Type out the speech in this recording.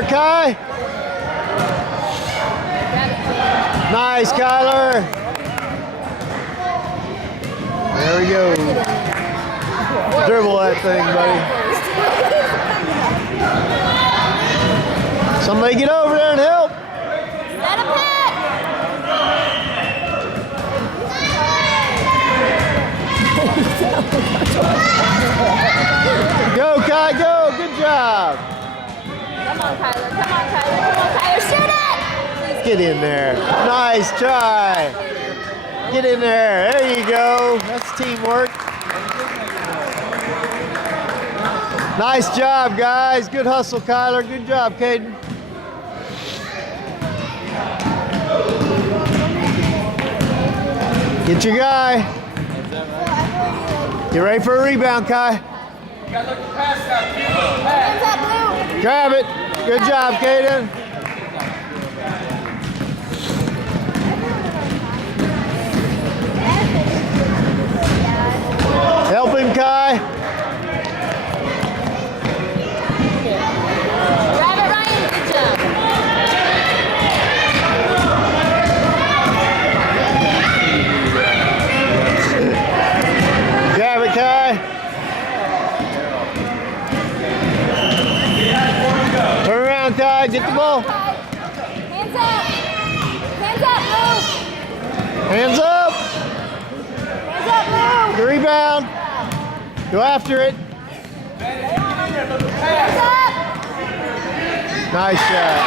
there, Kai. Nice, Kyler. There we go. Dribble that thing, buddy. Somebody get over there and help. Let him hit. Go, Kai, go. Good job. Come on, Kyler. Come on, Kyler. Come on, Kyler. Shoot it. Get in there. Nice try. Get in there. There you go. That's teamwork. Nice job, guys. Good hustle, Kyler. Good job, Caden. Get your guy. You ready for a rebound, Kai? Hands up, Blue. Grab it. Good job, Caden. Help him, Kai. Grab it, Ryan. Good job. Grab it, Kai. Turn around, Kai. Get the ball. Hands up. Hands up, Blue. Hands up. Hands up, Blue. The rebound. Go after it. Hands up. Nice shot.